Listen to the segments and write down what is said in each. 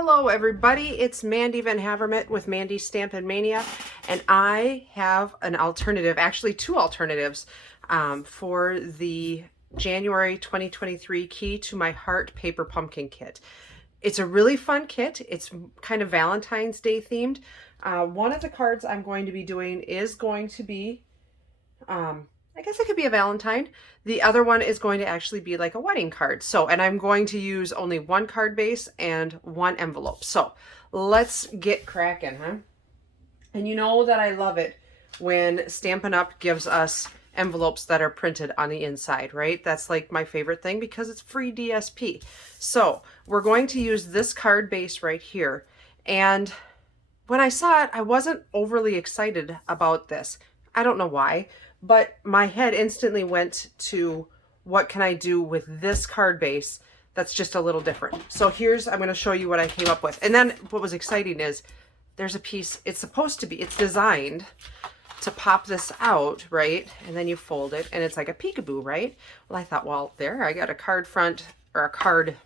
Hello everybody, it's Mandy Van Havermet with Mandy Stampin' Mania, and I have an alternative, actually two alternatives, for the January 2023 Key to My Heart Paper Pumpkin Kit. It's a really fun kit. It's kind of Valentine's Day themed. One of the cards I'm going to be doing is going to be I guess it could be a Valentine. The other one is going to actually be like a wedding card. And I'm going to use only one card base and one envelope. So let's get cracking, huh? And you know that I love it when Stampin' Up! Gives us envelopes that are printed on the inside, right? That's like my favorite thing because it's free DSP. So we're going to use this card base right here. And when I saw it, I wasn't overly excited about this. I don't know why, but my head instantly went to what can I do with this card base that's just a little different. So I'm going to show you what I came up with. And then what was exciting is there's a piece, it's designed to pop this out, right? And then you fold it and it's like a peekaboo, right? Well, I thought, well, there, I got a card front or a card,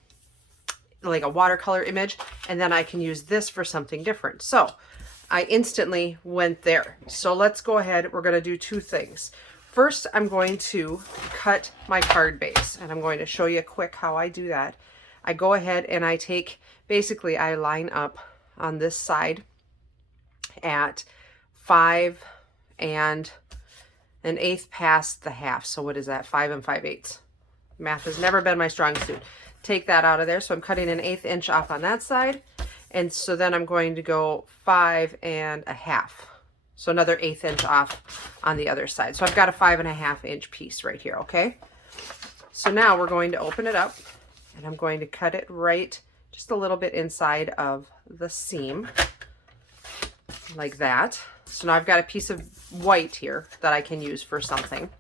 like a watercolor image, and then I can use this for something different. So I instantly went there. So let's go ahead. We're going to do two things. First, I'm going to cut my card base, and I'm going to show you quick how I do that. I go ahead and I I line up on this side at 5 1/8 past the half. So what is that? 5 5/8. Math has never been my strong suit. Take that out of there. So I'm cutting 1/8 inch off on that side. And so then I'm going to go 5 1/2. So another 1/8 inch off on the other side. So I've got a 5 1/2 inch piece right here, okay? So now we're going to open it up and I'm going to cut it right just a little bit inside of the seam, like that. So now I've got a piece of white here that I can use for something.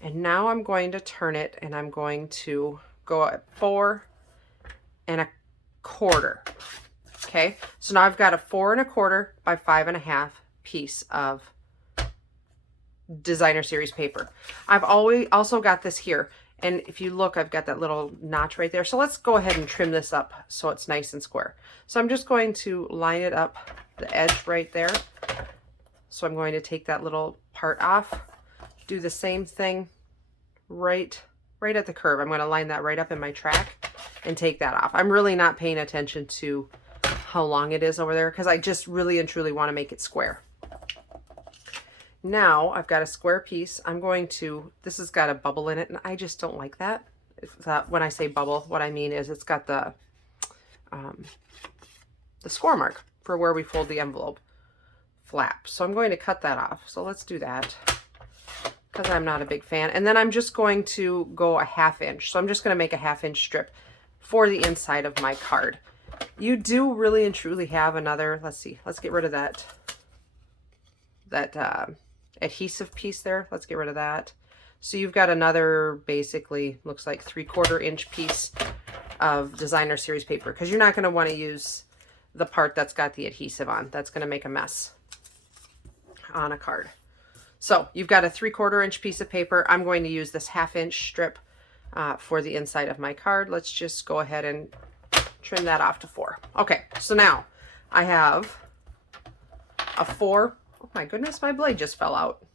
And now I'm going to turn it and I'm going to go at 4 1/4. Okay, so now I've got a 4 1/4 by 5 1/2 piece of designer series paper. I've also got this here, and if you look, I've got that little notch right there. So let's go ahead and trim this up so it's nice and square. So I'm just going to line it up, the edge right there. So I'm going to take that little part off, do the same thing right at the curve. I'm going to line that right up in my track and take that off. I'm really not paying attention to how long it is over there because I just really and truly want to make it square. Now I've got a square piece. This has got a bubble in it and I just don't like that. When I say bubble, what I mean is it's got the score mark for where we fold the envelope flap. So I'm going to cut that off. So let's do that because I'm not a big fan. And then I'm just going to go a 1/2 inch. So I'm just going to make a 1/2 inch strip for the inside of my card. You do really and truly have another, let's get rid of that adhesive piece there. Let's get rid of that. So you've got another, basically, looks like 3/4 inch piece of designer series paper because you're not going to want to use the part that's got the adhesive on. That's going to make a mess on a card. So you've got a 3/4 inch piece of paper. I'm going to use this 1/2 inch strip for the inside of my card. Let's just go ahead and trim that off to 4. Okay, so now I have a 4. Oh my goodness, my blade just fell out.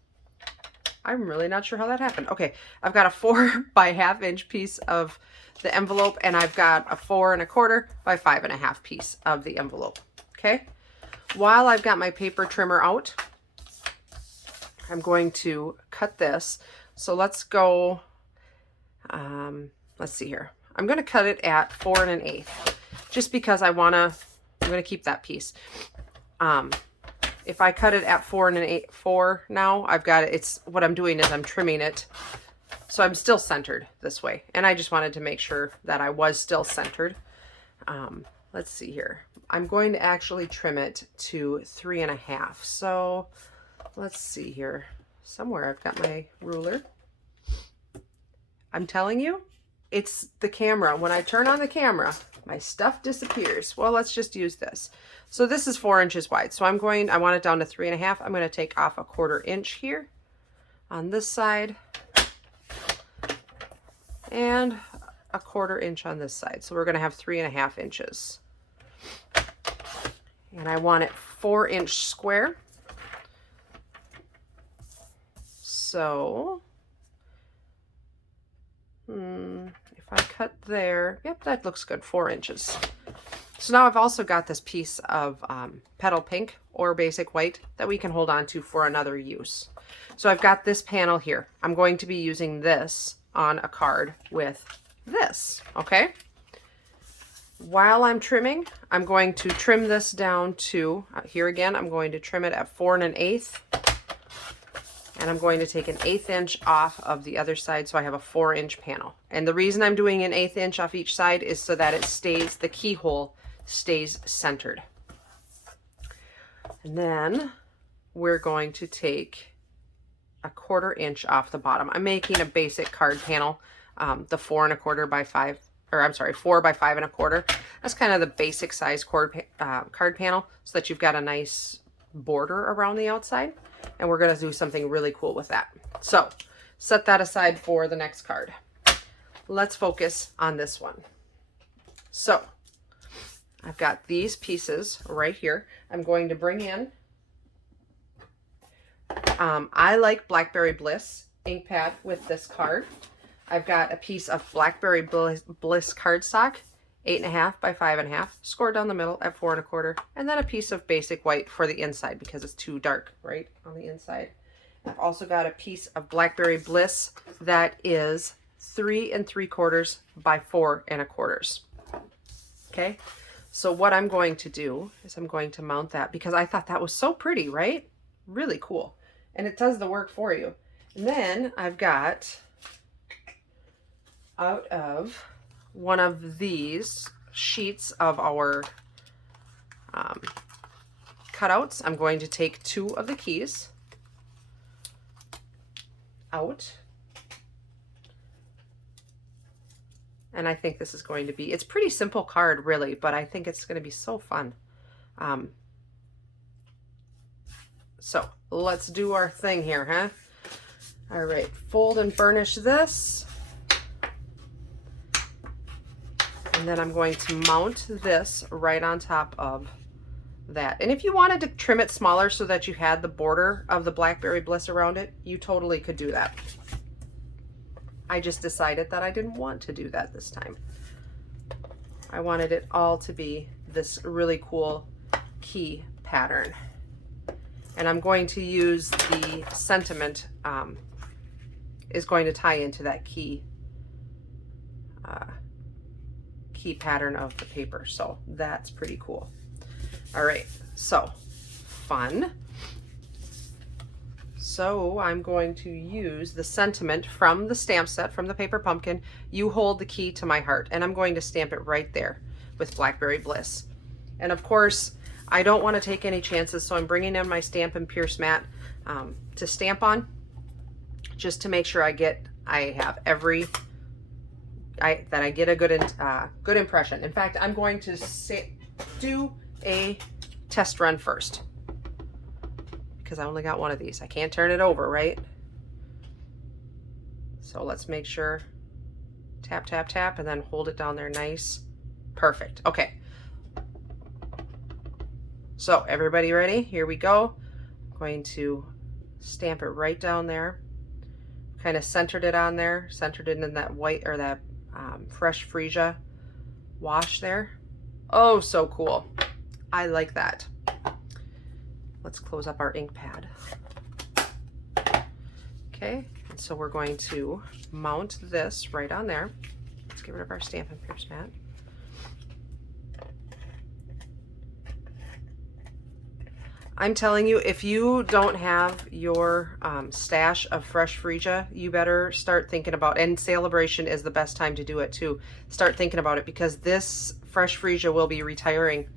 I'm really not sure how that happened. Okay, I've got a 4 by 1/2 inch piece of the envelope, and I've got a 4 1/4 by 5 1/2 piece of the envelope. Okay, while I've got my paper trimmer out, I'm going to cut this. So let's go, let's see here. I'm going to cut it at 4 1/8 just because I'm going to keep that piece. If I cut it at 4 1/8 now, I've got it. What I'm doing is I'm trimming it. So I'm still centered this way. And I just wanted to make sure that I was still centered. Let's see here. I'm going to actually trim it to 3 1/2. So let's see here. Somewhere I've got my ruler. I'm telling you, it's the camera. When I turn on the camera, my stuff disappears. Well, let's just use this. So this is 4 inches wide. So I want it down to 3 1/2. I'm going to take off a 1/4 inch here on this side and a 1/4 inch on this side. So we're going to have 3 1/2 inches. And I want it 4-inch square. So, if I cut there, yep, that looks good, 4 inches. So now I've also got this piece of petal pink or basic white that we can hold on to for another use. So I've got this panel here. I'm going to be using this on a card with this, okay? While I'm trimming, I'm going to trim this down to, here again, I'm going to trim it at 4 1/8. And I'm going to take an 1/8 inch off of the other side so I have a 4-inch panel. And the reason I'm doing an 1/8 inch off each side is so that it stays, the keyhole stays centered. And then we're going to take a 1/4 inch off the bottom. I'm making a basic card panel, the 4 1/4 by 5, or I'm sorry, 4 by 5 1/4. That's kind of the basic size card panel so that you've got a nice border around the outside. And we're going to do something really cool with that. So set that aside for the next card. Let's focus on this one. So I've got these pieces right here. I'm going to bring in, I like Blackberry Bliss ink pad with this card. I've got a piece of Blackberry Bliss cardstock, 8.5 by 5.5, scored down the middle at 4 1/4, and then a piece of basic white for the inside because it's too dark right on the inside. I've also got a piece of Blackberry Bliss that is 3 3/4 by 4 1/4. Okay, so what I'm going to do is I'm going to mount that because I thought that was so pretty, right? Really cool, and it does the work for you. And then I've got, out of one of these sheets of our cutouts, I'm going to take 2 of the keys out. And I think this is going to be, it's pretty simple card really, but I think it's going to be so fun. So let's do our thing here, huh? All right, fold and burnish this. And then I'm going to mount this right on top of that. And if you wanted to trim it smaller so that you had the border of the Blackberry Bliss around it, you totally could do that. I just decided that I didn't want to do that this time. I wanted it all to be this really cool key pattern. And I'm going to use the sentiment is going to tie into that key pattern of the paper. So that's pretty cool. All right, so fun. So I'm going to use the sentiment from the stamp set, from the paper pumpkin, You Hold the Key to My Heart, and I'm going to stamp it right there with Blackberry Bliss. And of course, I don't want to take any chances, so I'm bringing in my Stampin' Pierce mat to stamp on, just to make sure I have every, that I get a good impression. In fact, I'm going to do a test run first because I only got one of these. I can't turn it over, right? So let's make sure, tap, tap, tap, and then hold it down there nice. Perfect. Okay. So everybody ready? Here we go. I'm going to stamp it right down there. Kind of centered it on there, centered it in that white or that fresh freesia wash there. Oh, so cool. I like that. Let's close up our ink pad. Okay, and so we're going to mount this right on there. Let's get rid of our Stampin' Pierce mat. I'm telling you, if you don't have your stash of fresh freesia, you better start thinking about, and Salebration is the best time to do it too. Start thinking about it because this fresh freesia will be retiring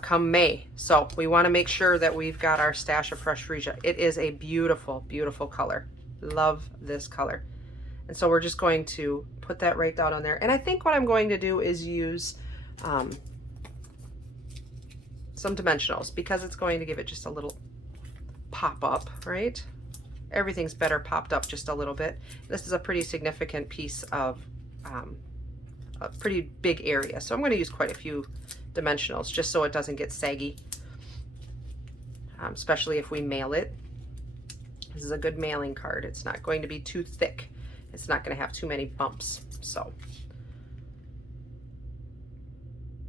come May. So we want to make sure that we've got our stash of fresh freesia. It is a beautiful, beautiful color. Love this color. And so we're just going to put that right down on there. And I think what I'm going to do is use some dimensionals because it's going to give it just a little pop up, right? Everything's better popped up just a little bit. This is a pretty significant piece of a pretty big area, so I'm going to use quite a few dimensionals, just so it doesn't get saggy, especially if we mail it. This is a good mailing card. It's not going to be too thick. It's not going to have too many bumps. So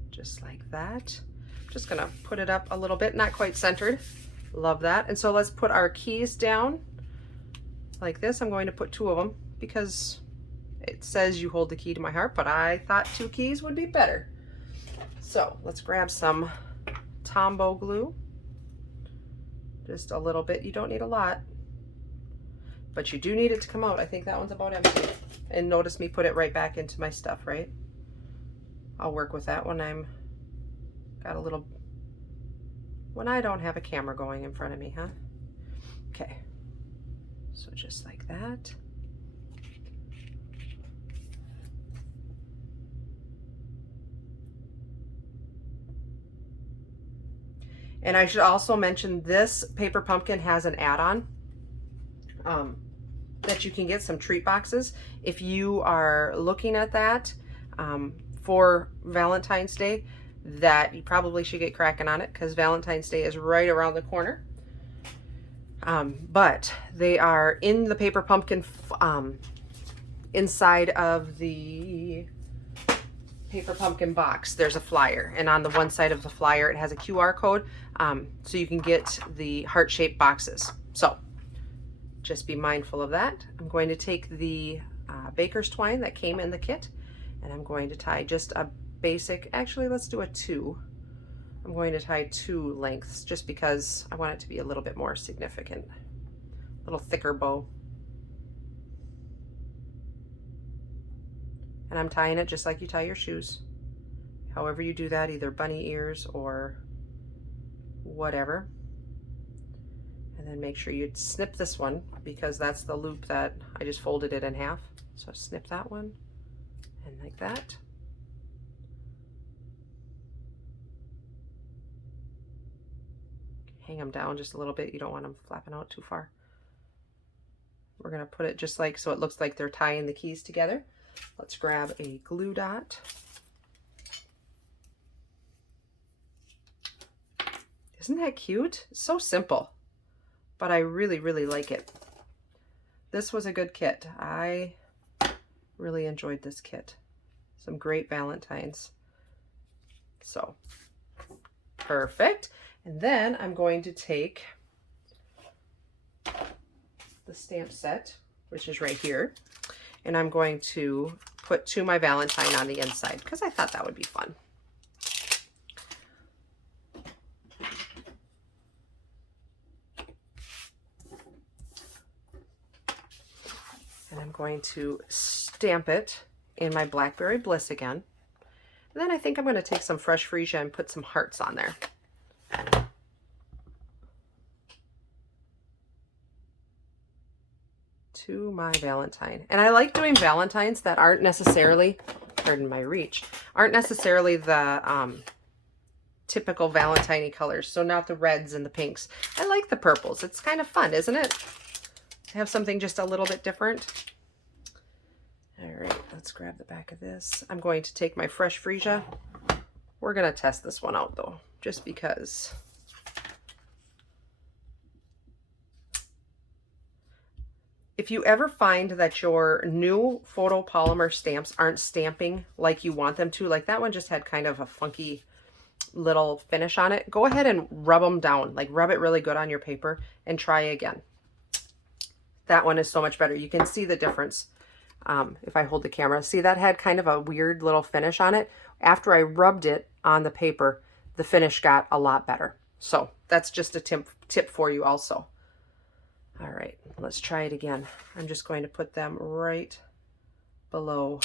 just like that. Just going to put it up a little bit, not quite centered. Love that. And so let's put our keys down like this. I'm going to put 2 of them because it says you hold the key to my heart, but I thought 2 keys would be better. So let's grab some Tombow glue. Just a little bit. You don't need a lot, but you do need it to come out. I think that one's about empty. And notice me put it right back into my stuff, right? I'll work with that when when I don't have a camera going in front of me, huh? Okay. So just like that. And I should also mention this paper pumpkin has an add-on that you can get some treat boxes. If you are looking at that for Valentine's Day, that you probably should get cracking on it because Valentine's Day is right around the corner. But they are in the paper pumpkin inside of the paper pumpkin box. There's a flyer, and on the one side of the flyer it has a QR code, so you can get the heart-shaped boxes. So just be mindful of that. I'm going to take the baker's twine that came in the kit, and I'm going to tie just a basic, actually let's do a 2. I'm going to tie 2 lengths just because I want it to be a little bit more significant, a little thicker bow. And I'm tying it just like you tie your shoes. However you do that, either bunny ears or whatever. And then make sure you snip this one because that's the loop that I just folded it in half. So snip that one and like that. Hang them down just a little bit. You don't want them flapping out too far. We're going to put it just like so it looks like they're tying the keys together. Let's grab a glue dot. Isn't that cute? It's so simple, but I really, really like it. This was a good kit. I really enjoyed this kit. Some great Valentines. So, perfect. And then I'm going to take the stamp set, which is right here, and I'm going to put To My Valentine on the inside because I thought that would be fun. And I'm going to stamp it in my Blackberry Bliss again. And then I think I'm going to take some fresh freesia and put some hearts on there. To My Valentine. And I like doing Valentines that aren't necessarily, pardon my reach, aren't necessarily the typical Valentine-y colors. So not the reds and the pinks. I like the purples. It's kind of fun, isn't it? To have something just a little bit different. All right, let's grab the back of this. I'm going to take my fresh freesia. We're going to test this one out though, just because. If you ever find that your new photopolymer stamps aren't stamping like you want them to, like that one just had kind of a funky little finish on it, go ahead and rub them down, like rub it really good on your paper and try again. That one is so much better. You can see the difference if I hold the camera. See, that had kind of a weird little finish on it. After I rubbed it on the paper, the finish got a lot better. So that's just a tip for you also. All right, let's try it again. I'm just going to put them right below,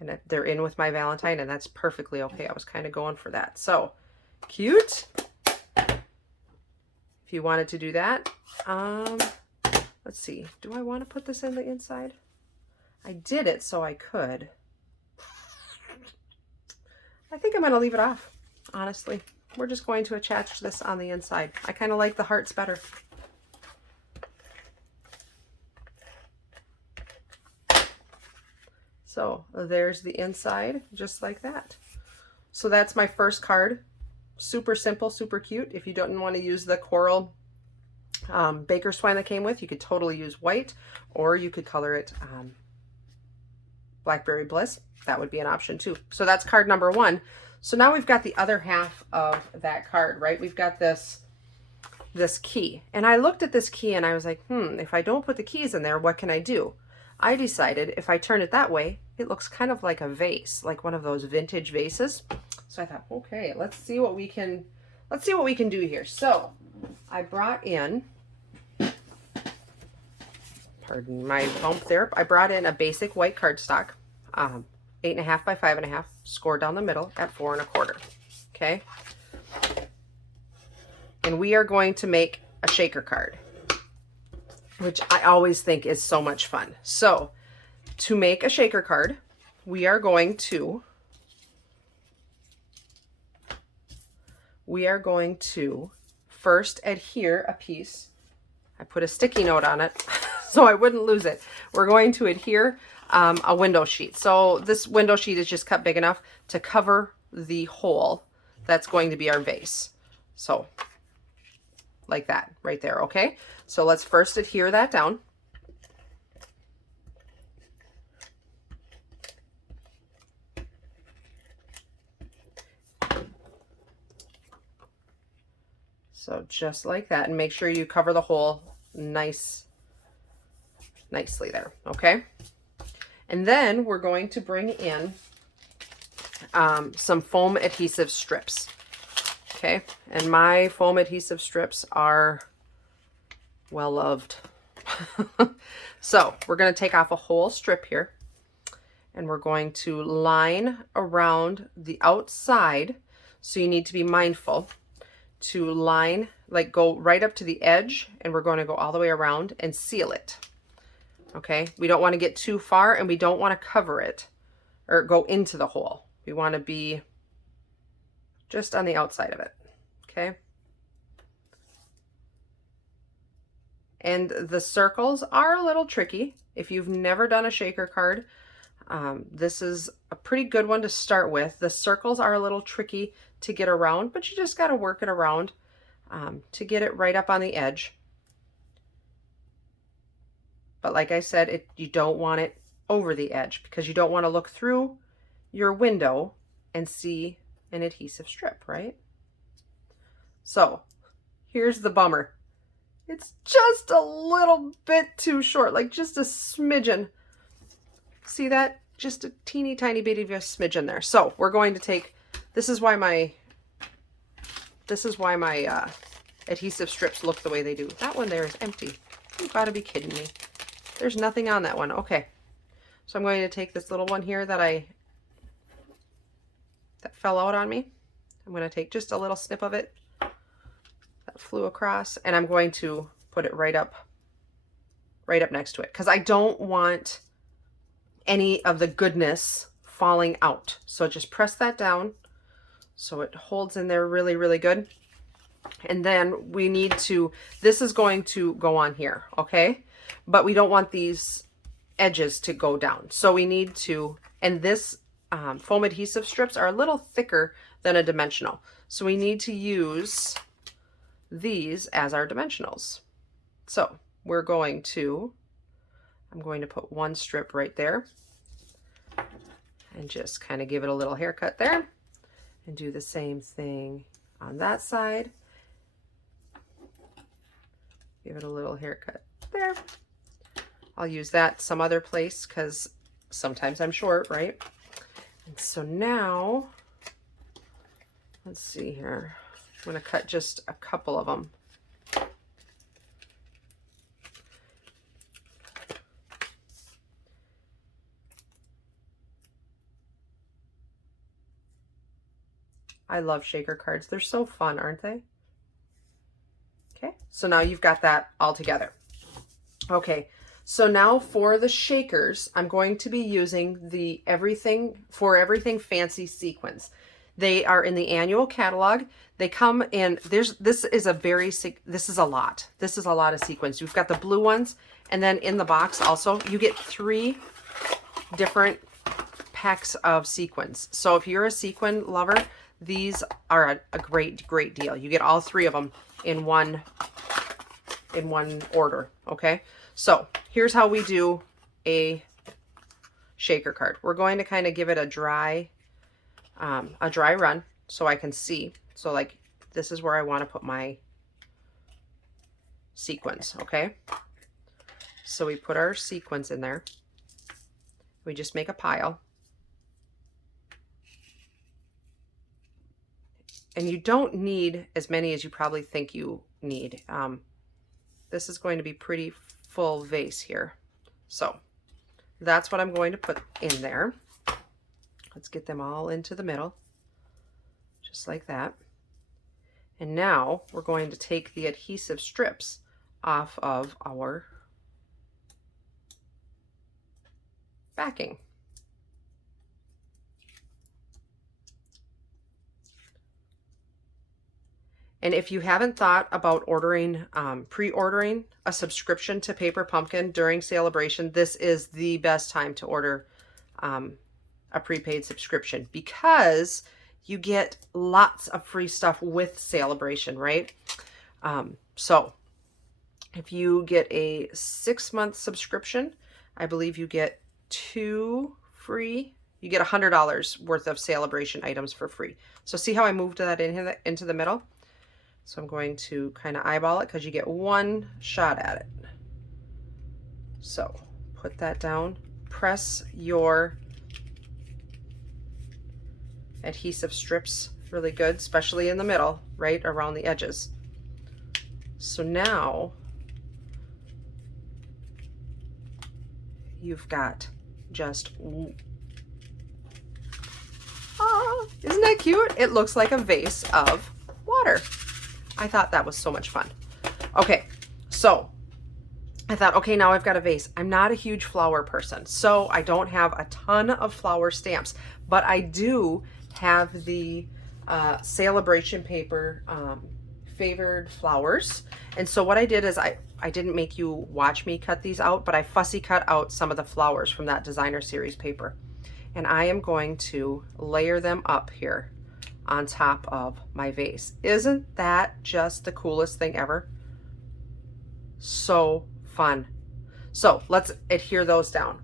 and they're in with my Valentine, and that's perfectly okay. I was kind of going for that. So cute. If you wanted to do that, let's see. Do I want to put this in the inside? I did it so I could. I think I'm going to leave it off, honestly. We're just going to attach this on the inside. I kind of like the hearts better. So there's the inside, just like that. So that's my first card. Super simple, super cute. If you don't want to use the coral baker's twine that came with, you could totally use white, or you could color it Blackberry Bliss. That would be an option too. So that's card number 1. So now we've got the other half of that card, right? We've got this key. And I looked at this key and I was like, if I don't put the keys in there, what can I do? I decided if I turn it that way, it looks kind of like a vase, like one of those vintage vases. So I thought, okay, let's see what we can do here. So I brought in, pardon my bump there, I brought in a basic white cardstock, 8.5 by 5.5, scored down the middle at 4 1/4. Okay. And we are going to make a shaker card, which I always think is so much fun. So to make a shaker card, we are going to first adhere a piece. I put a sticky note on it so I wouldn't lose it. We're going to adhere a window sheet. So this window sheet is just cut big enough to cover the hole that's going to be our vase. So like that right there. Okay. So let's first adhere that down. So just like that, and make sure you cover the hole nicely there. Okay. And then we're going to bring in some foam adhesive strips. Okay. And my foam adhesive strips are well loved. So we're going to take off a whole strip here, and we're going to line around the outside. So you need to be mindful to line, like go right up to the edge, and we're going to go all the way around and seal it. Okay. We don't want to get too far, and we don't want to cover it or go into the hole. We want to be just on the outside of it. Okay. And the circles are a little tricky. If you've never done a shaker card, this is a pretty good one to start with. The circles are a little tricky to get around, but you just got to work it around to get it right up on the edge. But like I said, you don't want it over the edge, because you don't want to look through your window and see an adhesive strip, right? So here's the bummer. It's just a little bit too short, like just a smidgen. See that? Just a teeny tiny bit of a smidgen there. So we're going to take, this is why my adhesive strips look the way they do. That one there is empty. You've got to be kidding me. There's nothing on that one. Okay. So I'm going to take this little one here that fell out on me. I'm going to take just a little snip of it that flew across, and I'm going to put it right up next to it, because I don't want any of the goodness falling out. So just press that down so it holds in there really, really good. And then we need to, this is going to go on here, okay? But we don't want these edges to go down. So we need to, and this foam adhesive strips are a little thicker than a dimensional. So we need to use these as our dimensionals. So we're going to, I'm going to put one strip right there and just kind of give it a little haircut there, and do the same thing on that side. Give it a little haircut there. I'll use that some other place because sometimes I'm short, right? And so now, let's see here. I'm going to cut just a couple of them. I love shaker cards. They're so fun, aren't they? Okay, so now you've got that all together. Okay, so now for the shakers, I'm going to be using the Everything Fancy Sequins. They are in the annual catalog. They come in, this is a lot. This is a lot of sequins. You've got the blue ones, and then in the box also, you get 3 different packs of sequins. So if you're a sequin lover, these are a great, great deal. You get all 3 of them in one order, okay? So here's how we do a shaker card. We're going to kind of give it a dry run so I can see. So like this is where I want to put my sequins, okay? So we put our sequins in there. We just make a pile. And you don't need as many as you probably think you need. This is going to be pretty full vase here. So that's what I'm going to put in there. Let's get them all into the middle, just like that. And now we're going to take the adhesive strips off of our backing. And if you haven't thought about ordering, pre-ordering a subscription to Paper Pumpkin during Salebration, this is the best time to order a prepaid subscription because you get lots of free stuff with Salebration, right? So if you get a 6-month subscription, I believe you get 2 free. You get $100 worth of Salebration items for free. So see how I moved that into the middle? So I'm going to kind of eyeball it because you get 1 shot at it. So put that down, press your adhesive strips really good, especially in the middle, right around the edges. So now you've got just, isn't that cute? It looks like a vase of water. I thought that was so much fun. Okay, so I thought, okay, now I've got a vase. I'm not a huge flower person, so I don't have a ton of flower stamps, but I do have the Salebration paper favored flowers. And so what I did is I didn't make you watch me cut these out, but I fussy cut out some of the flowers from that designer series paper. And I am going to layer them up here on top of my vase. Isn't that just the coolest thing ever? So fun. So let's adhere those down.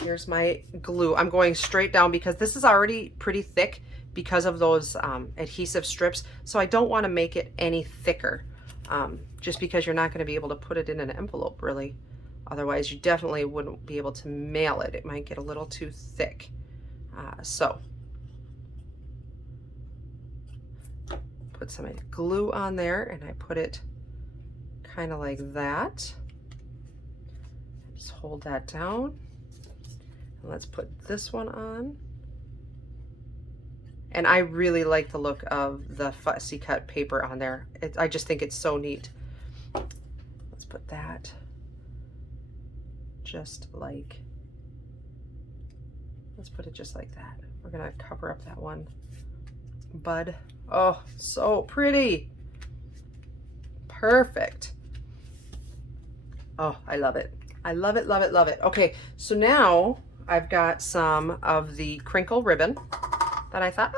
Here's my glue. I'm going straight down because this is already pretty thick because of those adhesive strips. So I don't want to make it any thicker just because you're not going to be able to put it in an envelope really. Otherwise you definitely wouldn't be able to mail it. It might get a little too thick. So put some glue on there and I put it kind of like that. Just hold that down. And let's put this one on. And I really like the look of the fussy cut paper on there. I just think it's so neat. Let's put that just like, let's put it just like that. We're gonna cover up that one bud. Oh, so pretty. Perfect. Oh, I love it. I love it, love it, love it. Okay, so now I've got some of the crinkle ribbon that I thought,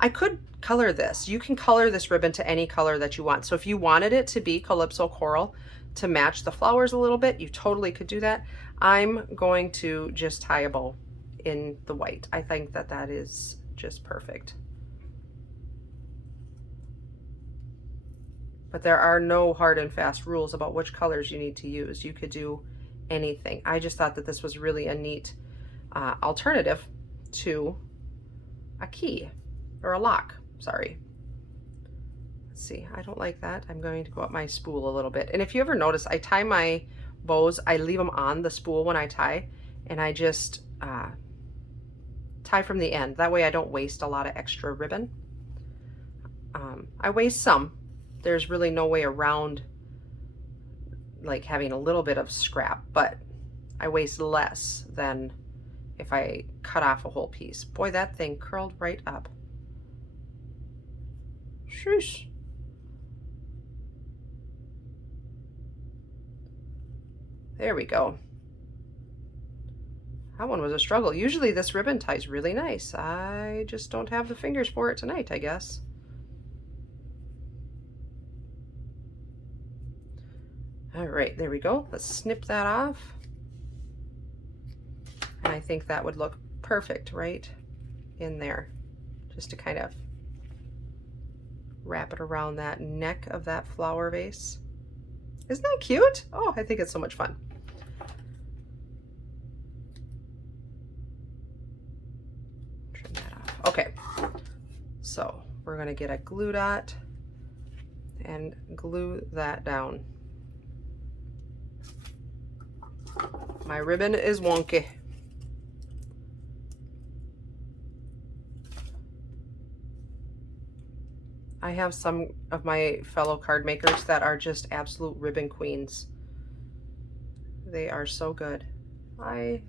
I could color this. You can color this ribbon to any color that you want. So if you wanted it to be Calypso Coral to match the flowers a little bit, you totally could do that. I'm going to just tie a bow in the white. I think that that is just perfect. But there are no hard and fast rules about which colors you need to use. You could do anything. I just thought that this was really a neat alternative to a key or a lock, sorry. Let's see, I don't like that. I'm going to go up my spool a little bit. And if you ever notice, I tie my bows, I leave them on the spool when I tie, and I just tie from the end. That way I don't waste a lot of extra ribbon. I waste some. There's really no way around like having a little bit of scrap, but I waste less than if I cut off a whole piece. Boy, that thing curled right up. Shoosh. There we go. That one was a struggle. Usually this ribbon ties really nice. I just don't have the fingers for it tonight, I guess. All right, there we go. Let's snip that off. And I think that would look perfect right in there, just to kind of wrap it around that neck of that flower vase. Isn't that cute? Oh, I think it's so much fun. Trim that off. Okay, so we're gonna get a glue dot and glue that down. My ribbon is wonky. I have some of my fellow card makers that are just absolute ribbon queens. They are so good. I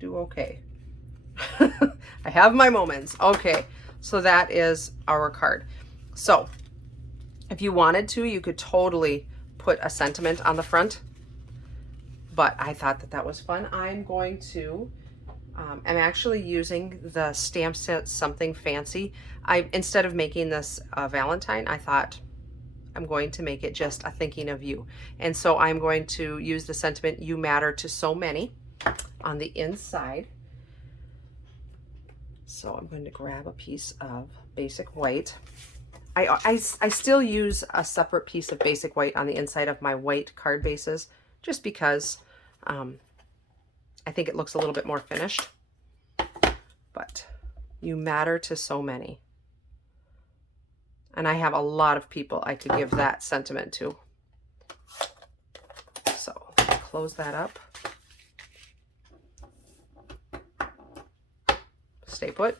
do okay. I have my moments. Okay, so that is our card. So if you wanted to, you could totally put a sentiment on the front, but I thought that that was fun. I'm going to I'm actually using the stamp set Something Fancy. Instead of making this Valentine, I thought I'm going to make it just a thinking of you. And so I'm going to use the sentiment, "You matter to so many," on the inside. So I'm going to grab a piece of basic white. I still use a separate piece of basic white on the inside of my white card bases, just because I think it looks a little bit more finished. But you matter to so many. And I have a lot of people I could give that sentiment to. So close that up. Stay put.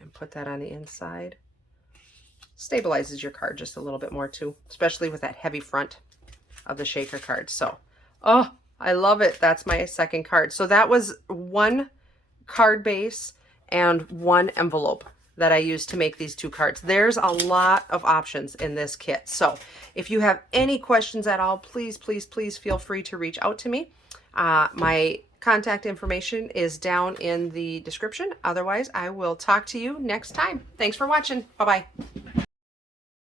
And put that on the inside. Stabilizes your card just a little bit more too, especially with that heavy front of the shaker card. So, oh, I love it. That's my second card. So that was one card base and one envelope that I used to make these two cards. There's a lot of options in this kit. So if you have any questions at all, please, please, please feel free to reach out to me. My contact information is down in the description. Otherwise, I will talk to you next time. Thanks for watching. Bye-bye.